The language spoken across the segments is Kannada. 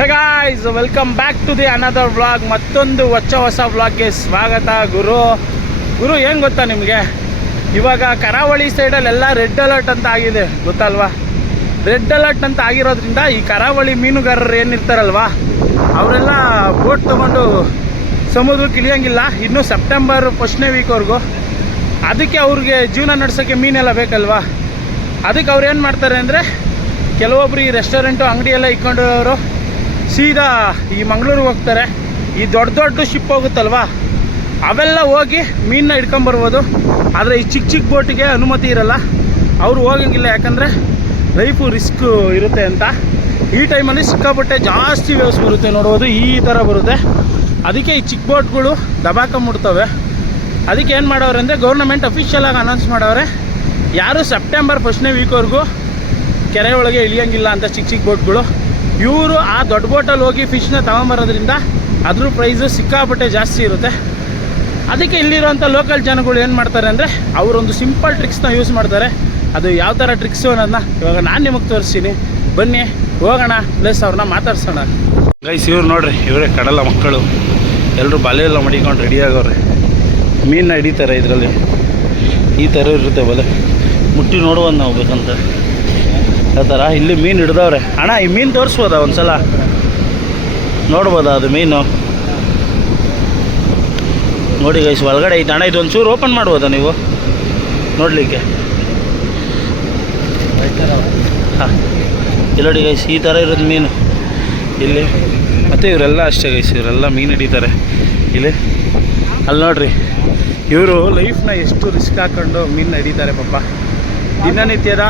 Hey guys, welcome back to the another vlog. ಮತ್ತೊಂದು ಹೊಸ ವ್ಲಾಗ್ಗೆ ಸ್ವಾಗತ. ಗುರು ಏನು ಗೊತ್ತಾ ನಿಮಗೆ, ಇವಾಗ ಕರಾವಳಿ ಸೈಡಲ್ಲೆಲ್ಲ ರೆಡ್ ಅಲರ್ಟ್ ಅಂತ ಆಗಿದೆ, ಗೊತ್ತಲ್ವಾ? ರೆಡ್ ಅಲರ್ಟ್ ಅಂತ ಆಗಿರೋದ್ರಿಂದ ಈ ಕರಾವಳಿ ಮೀನುಗಾರರು ಏನಿರ್ತಾರಲ್ವಾ, ಅವರೆಲ್ಲ ಬೋಟ್ ತೊಗೊಂಡು ಸಮುದ್ರಕ್ಕೆ ಇಳಿಯೋಂಗಿಲ್ಲ ಇನ್ನು ಸೆಪ್ಟೆಂಬರ್ ಫಸ್ಟ್ನೇ ವೀಕ್ವರೆಗೂ. ಅದಕ್ಕೆ ಅವ್ರಿಗೆ ಜೀವನ ನಡೆಸೋಕ್ಕೆ ಮೀನೆಲ್ಲ ಬೇಕಲ್ವಾ. ಅದಕ್ಕೆ ಅವ್ರು ಏನು ಮಾಡ್ತಾರೆ ಅಂದರೆ, ಕೆಲವೊಬ್ರು ಈ ರೆಸ್ಟೋರೆಂಟು ಅಂಗಡಿ ಎಲ್ಲ ಇಟ್ಕೊಂಡವರು ಸೀದಾ ಈ ಮಂಗಳೂರಿಗೆ ಹೋಗ್ತಾರೆ. ಈ ದೊಡ್ಡ ಶಿಪ್ ಹೋಗುತ್ತಲ್ವಾ, ಅವೆಲ್ಲ ಹೋಗಿ ಮೀನನ್ನ ಹಿಡ್ಕೊಂಬರ್ಬೋದು. ಆದರೆ ಈ ಚಿಕ್ಕ ಬೋಟಿಗೆ ಅನುಮತಿ ಇರಲ್ಲ, ಅವರು ಹೋಗಂಗಿಲ್ಲ. ಯಾಕಂದರೆ ಲೈಫು ರಿಸ್ಕ್ ಇರುತ್ತೆ ಅಂತ. ಈ ಟೈಮಲ್ಲಿ ಸಿಕ್ಕಾಪಟ್ಟೆ ಜಾಸ್ತಿ ವೇವ್ಸ್ ಬರುತ್ತೆ, ನೋಡ್ಬೋದು ಈ ಥರ ಬರುತ್ತೆ. ಅದಕ್ಕೆ ಈ ಚಿಕ್ಕ ಬೋಟ್ಗಳು ದಬಾಕೊಂಬಿಡ್ತವೆ. ಅದಕ್ಕೆ ಏನು ಮಾಡೋರು ಅಂದರೆ, ಗೌರ್ಮೆಂಟ್ ಅಫಿಷಿಯಲಾಗಿ ಅನೌನ್ಸ್ ಮಾಡೋರೆ, ಯಾರು ಸೆಪ್ಟೆಂಬರ್ ಫಸ್ಟ್ನೇ ವೀಕ್ವರೆಗೂ ಕೆರೆ ಒಳಗೆ ಇಳಿಯೋಂಗಿಲ್ಲ ಅಂತ ಚಿಕ್ಕ ಬೋಟ್ಗಳು. ಇವರು ಆ ದೊಡ್ಡ ಬೋಟಲ್ಲಿ ಹೋಗಿ ಫಿಶ್ನ ತಗೊಂಬರೋದ್ರಿಂದ ಅದ್ರ ಪ್ರೈಸು ಸಿಕ್ಕಾಪಟ್ಟೆ ಜಾಸ್ತಿ ಇರುತ್ತೆ. ಅದಕ್ಕೆ ಇಲ್ಲಿರೋಂಥ ಲೋಕಲ್ ಜನಗಳು ಏನು ಮಾಡ್ತಾರೆ ಅಂದರೆ, ಅವರೊಂದು ಸಿಂಪಲ್ ಟ್ರಿಕ್ಸ್ನ ಯೂಸ್ ಮಾಡ್ತಾರೆ. ಅದು ಯಾವ ಥರ ಟ್ರಿಕ್ಸು ಅನ್ನೋದನ್ನ ಇವಾಗ ನಾನು ನಿಮಗೆ ತೋರಿಸ್ತೀನಿ. ಬನ್ನಿ ಹೋಗೋಣ, ಪ್ಲಸ್ ಅವ್ರನ್ನ ಮಾತಾಡ್ಸೋಣ. ಗೈಸ್, ಇವ್ರು ನೋಡ್ರಿ, ಇವರೇ ಕಡಲ ಮಕ್ಕಳು. ಎಲ್ಲರೂ ಬಲೆ ಎಲ್ಲ ಮಡಿಕೊಂಡು ರೆಡಿ ಆಗೋರೆ, ಮೀನನ್ನ ಹಿಡಿತಾರೆ. ಇದರಲ್ಲಿ ಈ ಥರ ಇರುತ್ತೆ ಬಲೆ, ಮುಟ್ಟಿ ನೋಡುವಂದು ನಾವು ಬೇಕಂತ ಆ ಥರ. ಇಲ್ಲಿ ಮೀನು ಹಿಡ್ದವ್ರೆ. ಅಣ್ಣ, ಈ ಮೀನು ತೋರಿಸ್ಬೋದಾ ಒಂದು ಸಲ? ನೋಡ್ಬೋದಾ ಅದು ಮೀನು? ನೋಡಿ ಗೈಸ್, ಒಳಗಡೆ ಐತೆ ಅಣ್ಣ. ಇದು ಒಂಚೂರು ಓಪನ್ ಮಾಡ್ಬೋದಾ ನೀವು ನೋಡಲಿಕ್ಕೆ? ಹಾಂ, ಇಲ್ಲಿ ನೋಡಿ ಗೈಸ್, ಈ ಥರ ಇರೋದು ಮೀನು ಇಲ್ಲಿ. ಮತ್ತು ಇವರೆಲ್ಲ ಅಷ್ಟೇ ಗೈಸ್, ಇವರೆಲ್ಲ ಮೀನು ಹಿಡಿತಾರೆ ಇಲ್ಲಿ. ಅಲ್ಲಿ ನೋಡ್ರಿ, ಇವರು ಲೈಫ್ನ ಎಷ್ಟು ರಿಸ್ಕ್ ಹಾಕ್ಕೊಂಡು ಮೀನು ಹಿಡಿತಾರೆ ಪಾಪ. ದಿನನಿತ್ಯದ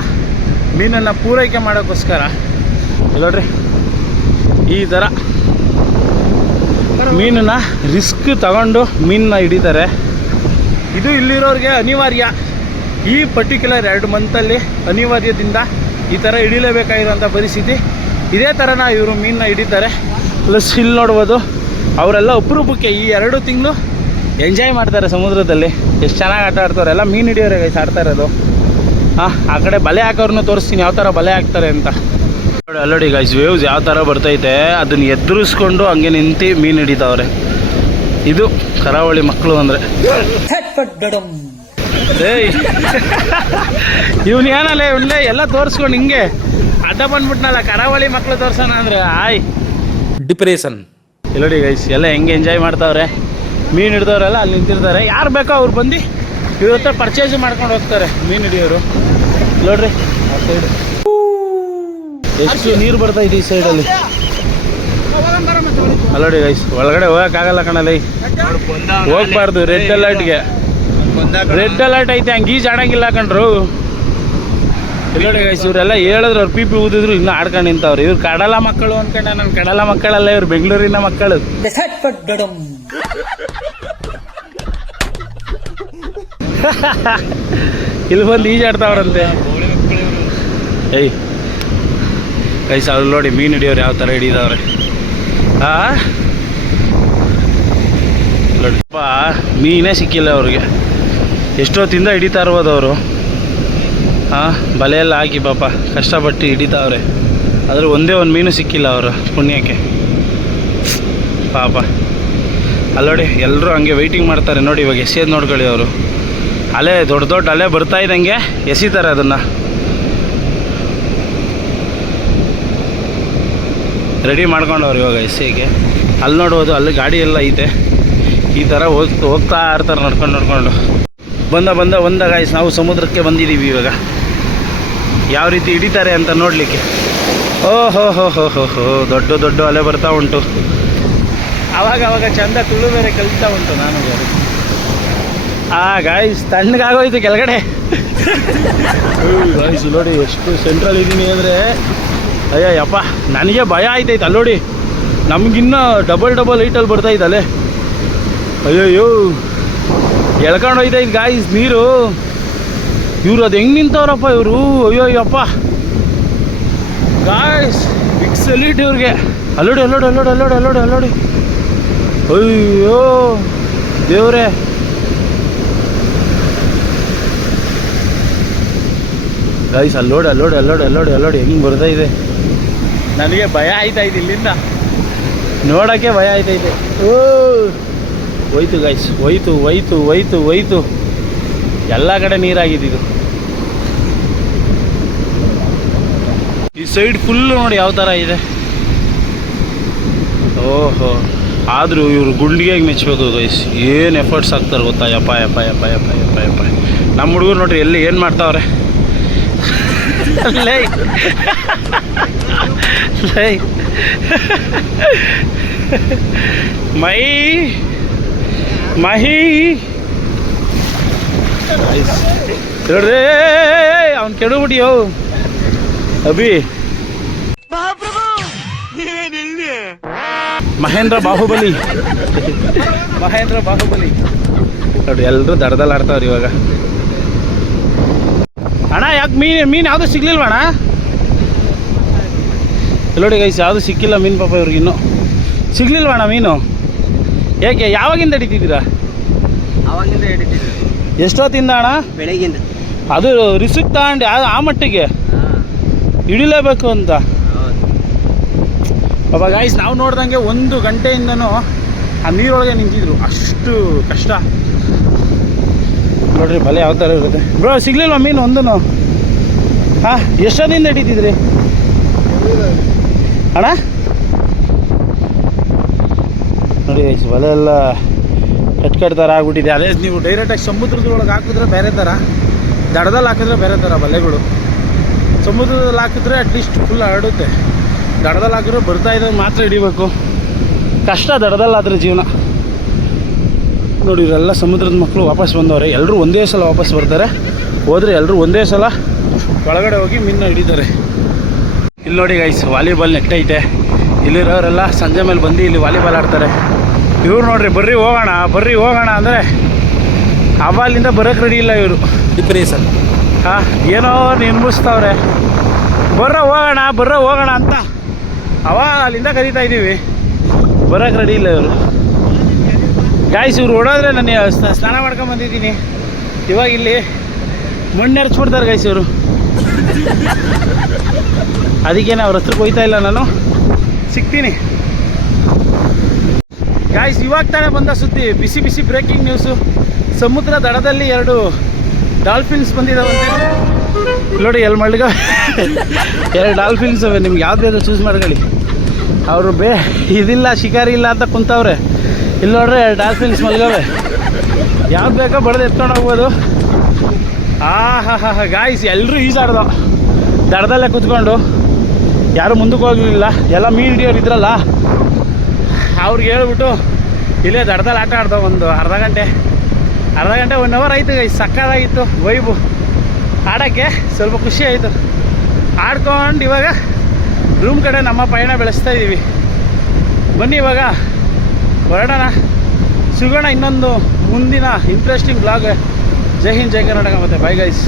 ಮೀನನ್ನು ಪೂರೈಕೆ ಮಾಡೋಕ್ಕೋಸ್ಕರ ನೋಡ್ರಿ ಈ ಥರ ಮೀನನ್ನು ರಿಸ್ಕ್ ತಗೊಂಡು ಮೀನನ್ನ ಹಿಡಿತಾರೆ. ಇದು ಇಲ್ಲಿರೋರಿಗೆ ಅನಿವಾರ್ಯ. ಈ ಪರ್ಟಿಕ್ಯುಲರ್ 2 ಮಂತಲ್ಲಿ ಅನಿವಾರ್ಯದಿಂದ ಈ ಥರ ಹಿಡಿಲೇಬೇಕಾಗಿರೋಂಥ ಪರಿಸ್ಥಿತಿ. ಇದೇ ಥರನ ಇವರು ಮೀನನ್ನ ಹಿಡಿತಾರೆ. ಪ್ಲಸ್ ಇಲ್ಲಿ ನೋಡ್ಬೋದು, ಅವರೆಲ್ಲ ಅಪರೂಪಕ್ಕೆ ಈ 2 ತಿಂಗಳು ಎಂಜಾಯ್ ಮಾಡ್ತಾರೆ ಸಮುದ್ರದಲ್ಲಿ. ಎಷ್ಟು ಚೆನ್ನಾಗಿ ಆಟ ಆಡ್ತಾರೆ. ಎಲ್ಲ ಮೀನು ಹಿಡಿಯೋರೆ ಗೈಸ್ ಆಡ್ತಾ ಇರೋದು. ಹಾಂ, ಆ ಕಡೆ ಬಲೆ ಹಾಕೋರನ್ನು ತೋರಿಸ್ತೀನಿ ಯಾವ ಥರ ಬಲೆ ಹಾಕ್ತಾರೆ ಅಂತ. ಅಲ್ಲೋಡಿ ಗೈಸ್, ವೇವ್ಸ್ ಯಾವ ಥರ ಬರ್ತೈತೆ, ಅದನ್ನು ಎದುರಿಸ್ಕೊಂಡು ಹಂಗೆ ನಿಂತು ಮೀನು ಹಿಡಿತಾವ್ರೆ. ಇದು ಕರಾವಳಿ ಮಕ್ಕಳು ಅಂದರೆ. ಏಯ್, ಇವನು ಏನಲ್ಲ, ಇವನ್ನೇ ಎಲ್ಲ ತೋರಿಸ್ಕೊಂಡು ಹಿಂಗೆ ಅಡ್ಡ ಬಂದ್ಬಿಟ್ನಲ್ಲ, ಕರಾವಳಿ ಮಕ್ಕಳು ತೋರ್ಸೋಣ ಅಂದರೆ ಆಯ್ ಡಿಪ್ರೆಷನ್. ಇಲ್ಲೋಡಿ ಗೈಸ್, ಎಲ್ಲ ಹೆಂಗೆ ಎಂಜಾಯ್ ಮಾಡ್ತಾವ್ರೆ. ಮೀನು ಹಿಡಿದವರೆಲ್ಲ ಅಲ್ಲಿ ನಿಂತಿರ್ತಾರೆ. ಯಾರು ಬೇಕೋ ಅವ್ರು ಬಂದು ಇವ್ರ ಹತ್ರ ಪರ್ಚೇಸ್ ಮಾಡ್ಕೊಂಡು ಹೋಗ್ತಾರೆ ಮೀನು ಹಿಡಿಯೋರು. ನೋಡ್ರಿ ಆ ಸೈಡ್ ಎಷ್ಟು ನೀರು ಬರ್ತೈತೆ ಈ ಸೈಡಲ್ಲಿ. ಅಲ್ಲೋಡಿ ಗೈಸ್, ಒಳಗಡೆ ಹೋಗೋಕ್ಕಾಗಲ್ಲ ಕಣಲ್ಲ, ಹೋಗ್ಬಾರ್ದು. ರೆಡ್ ಅಲರ್ಟ್ ಐತೆ, ಹಂಗೆ ಈಜು ಆಡಂಗಿಲ್ಲ ಕಣ್ರು. ಇಲ್ಲೋಡಿ ಗೈಸ್, ಇವರೆಲ್ಲ ಹೇಳಿದ್ರು, ಅವ್ರು ಪಿ ಊದಿದ್ರು, ಇನ್ನೂ ಆಡ್ಕೊಂಡು ನಿಂತವ್ರು. ಇವ್ರು ಕಡಲ ಮಕ್ಕಳು ಅನ್ಕೊಂಡೆ. ನನ್ನ ಕಡಲ ಮಕ್ಕಳಲ್ಲ, ಇವ್ರು ಬೆಂಗಳೂರಿನ ಮಕ್ಕಳು. ಇಲ್ಲಿ ಬಂದು ಈಜಾಡ್ತಾವ್ರಂತೆ. ಏಯ್ ಗೈಸ್, ಅವ್ರು ನೋಡಿ ಮೀನು ಹಿಡಿಯೋರು ಯಾವ ಥರ ಹಿಡಿದವ್ರೆ. ನೋಡಿಪ್ಪ, ಮೀನೇ ಸಿಕ್ಕಿಲ್ಲ ಅವ್ರಿಗೆ. ಎಷ್ಟೊತ್ತಿಂದ ಹಿಡಿತಾ ಇರ್ಬೋದು ಅವರು. ಬಲೆಯೆಲ್ಲ ಹಾಕಿ ಪಾಪ ಕಷ್ಟಪಟ್ಟು ಹಿಡಿತಾವ್ರೆ. ಆದರೆ ಒಂದೇ ಒಂದು ಮೀನು ಸಿಕ್ಕಿಲ್ಲ ಅವರು ಪುಣ್ಯಕ್ಕೆ ಪಾಪ. ಅಲ್ಲೋಡಿ, ಎಲ್ಲರೂ ಹಂಗೆ ವೆಯ್ಟಿಂಗ್ ಮಾಡ್ತಾರೆ. ನೋಡಿ ಇವಾಗ ಎಸೆಯೋದು ನೋಡ್ಕೊಳ್ಳಿ. ಅವರು ಅಲೆ ದೊಡ್ಡ ಅಲೆ ಬರ್ತಾ ಇದ್ದಂಗೆ ಎಸಿತಾರೆ ಅದನ್ನು. ರೆಡಿ ಮಾಡ್ಕೊಂಡವ್ರು ಇವಾಗ ಎಸೆಯೋಕ್ಕೆ. ಅಲ್ಲಿ ನೋಡ್ಬೋದು, ಅಲ್ಲಿ ಗಾಡಿ ಎಲ್ಲ ಐತೆ. ಈ ಥರ ಹೋಗ್ತಾ ಇರ್ತಾರೆ ನಡ್ಕೊಂಡು. ಬಂದ ಗಾಯ್ಸ್, ನಾವು ಸಮುದ್ರಕ್ಕೆ ಬಂದಿದ್ದೀವಿ ಇವಾಗ. ಯಾವ ರೀತಿ ಹಿಡಿತಾರೆ ಅಂತ ನೋಡಲಿಕ್ಕೆ. ಓಹೋ ದೊಡ್ಡ ಅಲೆ ಬರ್ತಾ ಉಂಟು. ಆವಾಗ ಚಂದ ತುಳು ಬೇರೆ ಕಲಿತಾ ಉಂಟು ನಾನು ಬೇರೆ. ಗಾಯ್ಸ್, ತಣ್ಣಗಾಗೋಯ್ತು ಕೆಳಗಡೆ. ಗಾಯ್ಸ್ ನೋಡಿ, ಎಷ್ಟು ಸೆಂಟ್ರಲ್ ಇದ್ದೀನಿ ಅಂದರೆ ಅಯ್ಯಪ್ಪ, ನನಗೆ ಭಯ ಆಯ್ತೈತೆ. ಅಲ್ಲೋಡಿ, ನಮಗಿನ್ನೂ ಡಬಲ್ ಹೈಟಲ್ಲಿ ಬರ್ತಾಯಿದ್ದಲ್ಲೇ. ಅಯ್ಯೋ, ಎಳ್ಕೊಂಡು ಹೋಯ್ತೈತೆ ಗಾಯ್ಸ್ ನೀರು. ಇವರು ಅದು ಹೆಂಗೆ ನಿಂತವ್ರಪ್ಪ ಇವರು. ಅಯ್ಯೋಯ್ಯಪ್ಪ ಗಾಯ್ಸ್, ಬಿಗ್ ಸಲ್ಯೂಟ್ ಇವ್ರಿಗೆ. ಅಲ್ಲೋಡಿ. ಅಯ್ಯೋ ದೇವ್ರೆ, ಗಾಯ್ಸ್ ಅಲ್ಲೋಡಿ ಹೆಂಗೆ ಬರ್ತಾ ಇದೆ. ನನಗೆ ಭಯ ಆಯ್ತಾಯ್ತು ಇಲ್ಲಿಂದ. ನೋಡೋಕ್ಕೆ ಭಯ ಆಯ್ತೈತೆ. ಓ ಹೋಯ್ತು ಗೈಸ್, ಹೋಯ್ತು ಹೋಯ್ತು ಹೋಯ್ತು ಹೋಯ್ತು. ಎಲ್ಲ ಕಡೆ ನೀರಾಗಿದ್ದು. ಈ ಸೈಡ್ ಫುಲ್ಲು ನೋಡಿ ಯಾವ ಥರ ಇದೆ. ಓಹೋ, ಆದರೂ ಇವರು ಗುಂಡಿಗೆ ಮೆಚ್ಚಬೇಕು ಗೈಸ್. ಏನು ಎಫರ್ಟ್ಸ್ ಆಗ್ತಾರೆ ಗೊತ್ತಾ? ಯಪ್ಪ ಯಪ್ಪ ಯಪ್ಪ ಯಪ್ಪ ಯಪ್ಪ ಯಪ್ಪ. ನಮ್ಮ ಹುಡುಗರು ನೋಡ್ರಿ ಎಲ್ಲಿ ಏನು ಮಾಡ್ತಾವ್ರೆ. ಲೈ ಲೈ ಮೈ ಮಹಿ ನೋಡ್ರಿ, ಅವ್ನು ಕೆಡಬಿಟ್ಟಿಯೋ ಅಭಿ. ಮಹೇಂದ್ರ ಬಾಹುಬಲಿ, ಮಹೇಂದ್ರ ಬಾಹುಬಲಿ ನೋಡಿ. ಎಲ್ಲರೂ ದಡದಲ್ಲಿ ಆಡ್ತಾವ್ರಿ ಇವಾಗ. ಅಣ್ಣ ಯಾಕೆ ಮೀನು ಯಾವುದು ಸಿಗ್ಲಿಲ್ವ ಅಣ್ಣ? ನೋಡಿ ಗೈಸ್, ಯಾವುದು ಸಿಕ್ಕಿಲ್ಲ ಮೀನು ಪಾಪ ಇವ್ರಿಗಿನ್ನೂ ಸಿಗ್ಲಿಲ್ವ ಅಣ್ಣ ಮೀನು? ಯಾಕೆ ಯಾವಾಗಿಂದ ಹಿಡಿತಿದ್ದೀರಾ? ಅವಾಗಿಂದ ಹಿಡಿತಿದ್ವಿ. ಎಷ್ಟೊತ್ತಿಂದ ಅಣ್ಣ? ಬೆಳಗಿಂದ. ಅದು ರಿಸ್ಕ್ ತಗೊಂಡು ಆ ಮಟ್ಟಿಗೆ ಹಿಡಿಲೇಬೇಕು ಅಂತ ಪಾಪ ಗಾಯ್ಸ್. ನಾವು ನೋಡ್ದಂಗೆ 1 ಗಂಟೆಯಿಂದನೂ ಆ ನೀರೊಳಗೆ ನಿಂತಿದ್ರು, ಅಷ್ಟು ಕಷ್ಟ ನೋಡ್ರಿ. ಬಲೆ ಯಾವ ಥರ ಇರುತ್ತೆ ಬ್ರೋ. ಸಿಗ್ಲಿಲ್ವ ಮೀನು ಒಂದೂ? ಹಾಂ, ಎಷ್ಟೊತ್ತಿಂದ ಹಿಡಿತಿದ್ರಿ ಅಣ್ಣ? ನೋಡಿ ಗೈಸ್, ಬಲೆ ಎಲ್ಲ ಕಟ್ ಥರ ಆಗ್ಬಿಟ್ಟಿದೆ. ಅದೇ ನೀವು ಡೈರೆಕ್ಟಾಗಿ ಸಮುದ್ರದೊಳಗೆ ಹಾಕಿದ್ರೆ ಬೇರೆ ಥರ, ದಡದಲ್ಲಿ ಹಾಕಿದ್ರೆ ಬೇರೆ ಥರ ಬಲೆಗಳು. ಸಮುದ್ರದಲ್ಲಿ ಹಾಕಿದ್ರೆ ಅಟ್ಲೀಸ್ಟ್ ಫುಲ್ ಹರಡುತ್ತೆ. ದಡದಲ್ಲಿ ಹಾಕಿದ್ರೆ ಬರ್ತಾ ಇದ್ದಾಗ ಮಾತ್ರ ಹಿಡಿಬೇಕು. ಕಷ್ಟ ದಡದಲ್ಲಾದರೆ ಜೀವನ. ನೋಡಿ, ಇವರೆಲ್ಲ ಸಮುದ್ರದ ಮಕ್ಕಳು ವಾಪಸ್ ಬಂದವ್ರೆ. ಎಲ್ಲರೂ ಒಂದೇ ಸಲ ವಾಪಸ್ ಬರ್ತಾರೆ. ಹೋದರೆ ಎಲ್ಲರೂ ಒಂದೇ ಸಲ ಒಳಗಡೆ ಹೋಗಿ ಮೀನು ಹಿಡಿತಾರೆ. ಇಲ್ಲಿ ನೋಡಿ ಗೈಸ್, ವಾಲಿಬಾಲ್ ನೆಟ್ ಐತೆ. ಇಲ್ಲಿರೋರೆಲ್ಲ ಸಂಜೆ ಮೇಲೆ ಬಂದು ಇಲ್ಲಿ ವಾಲಿಬಾಲ್ ಆಡ್ತಾರೆ. ಇವ್ರು ನೋಡ್ರಿ, ಬರ್ರಿ ಹೋಗೋಣ ಬರ್ರಿ ಹೋಗೋಣ ಅಂದರೆ ಅಲ್ಲಿಂದ ಬರೋಕ್ಕೆ ರೆಡಿ ಇಲ್ಲ ಇವರು. ಡಿಪ್ರೆಷನ್. ಹಾಂ, ಏನೋ ನಿಂಬಿಸ್ತವ್ರೆ. ಬರ್ರೋ ಹೋಗೋಣ ಅಂತ ಅಲ್ಲಿಂದ ಕರೀತಾ ಇದ್ದೀವಿ. ಬರೋಕ್ಕೆ ರೆಡಿ ಇಲ್ಲ ಇವರು. ಗಾಯ್ಸ್, ಇವ್ರು ಓಡೋದ್ರೆ ನಾನು ಸ್ನಾನ ಮಾಡ್ಕೊಂಡು ಬಂದಿದ್ದೀನಿ. ಇವಾಗ ಇಲ್ಲಿ ಮಣ್ಣು ಎರ್ಚ್ಬಿಡ್ತಾರೆ ಗಾಯ್ಸ್ ಇವರು. ಅದಕ್ಕೇನೆ ಅವ್ರ ಹತ್ರಕ್ಕೆ ಹೋಗ್ತಾ ಇಲ್ಲ ನಾನು. ಸಿಗ್ತೀನಿ ಗಾಯ್ಸ್. ಇವಾಗ ತಾನೇ ಬಂದ ಸುದ್ದಿ, ಬಿಸಿ ಬಿಸಿ ಬ್ರೇಕಿಂಗ್ ನ್ಯೂಸು. ಸಮುದ್ರ ದಡದಲ್ಲಿ 2 ಡಾಲ್ಫಿನ್ಸ್ ಬಂದಿದ್ದಾವಂತೆ ನೋಡಿ. ಎಲ್ಲಿ ಮಳ್ಗ 2 ಡಾಲ್ಫಿನ್ಸ್ ಅವೆ. ನಿಮ್ಗೆ ಯಾವ್ದು ಬೇಕು ಚೂಸ್ ಮಾಡ್ಕೊಳ್ಳಿ. ಅವರು ಇದಿಲ್ಲ, ಶಿಕಾರಿ ಇಲ್ಲ ಅಂತ ಕುಂತವ್ರೆ. ಇಲ್ಲಿ ನೋಡ್ರಿ, 2 ಡಾಲ್ಫಿನ್ಸ್ ಮಲ್ಗವೆ. ಯಾವ್ದು ಬೇಕೋ ಬಡ್ದು ಎತ್ಕೊಂಡು ಹೋಗ್ಬೋದು. ಹಾ ಗಾಯ್ಸ್, ಎಲ್ಲರೂ ಈಜಾಡ್ದು ದಡದಲ್ಲೇ ಕೂತ್ಕೊಂಡು. ಯಾರು ಮುಂದಕ್ಕೆ ಹೋಗಲಿಲ್ಲ. ಎಲ್ಲ ಮೀನು ಹಿಡಿಯೋರು ಇದ್ರಲ್ಲ, ಅವ್ರಿಗೆ ಹೇಳ್ಬಿಟ್ಟು ಇಲ್ಲೇ ದಡದಲ್ಲಿ ಆಟ ಆಡ್ದೋ. ಒಂದು ಅರ್ಧ ಗಂಟೆ 1 ಅವರ್ ಆಯಿತು ಗೈಸ್. ಸಕ್ಕತ್ತಾಗಿತ್ತು ವೈಬು. ಆಡೋಕ್ಕೆ ಸ್ವಲ್ಪ ಖುಷಿ ಆಯಿತು. ಆಡ್ಕೊಂಡು ಇವಾಗ ರೂಮ್ ಕಡೆ ನಮ್ಮ ಪಯಣ ಬೆಳೆಸ್ತಾ ಇದ್ದೀವಿ. ಬನ್ನಿ ಇವಾಗ ಹೊರಡೋಣ, ಸಿಗೋಣ ಇನ್ನೊಂದು ಮುಂದಿನ ಇಂಟ್ರೆಸ್ಟಿಂಗ್ ಬ್ಲಾಗ್. ಜೈ ಹಿಂದ್, ಜೈ ಕರ್ನಾಟಕ. ಮತ್ತು ಬೈ ಗೈಸ್.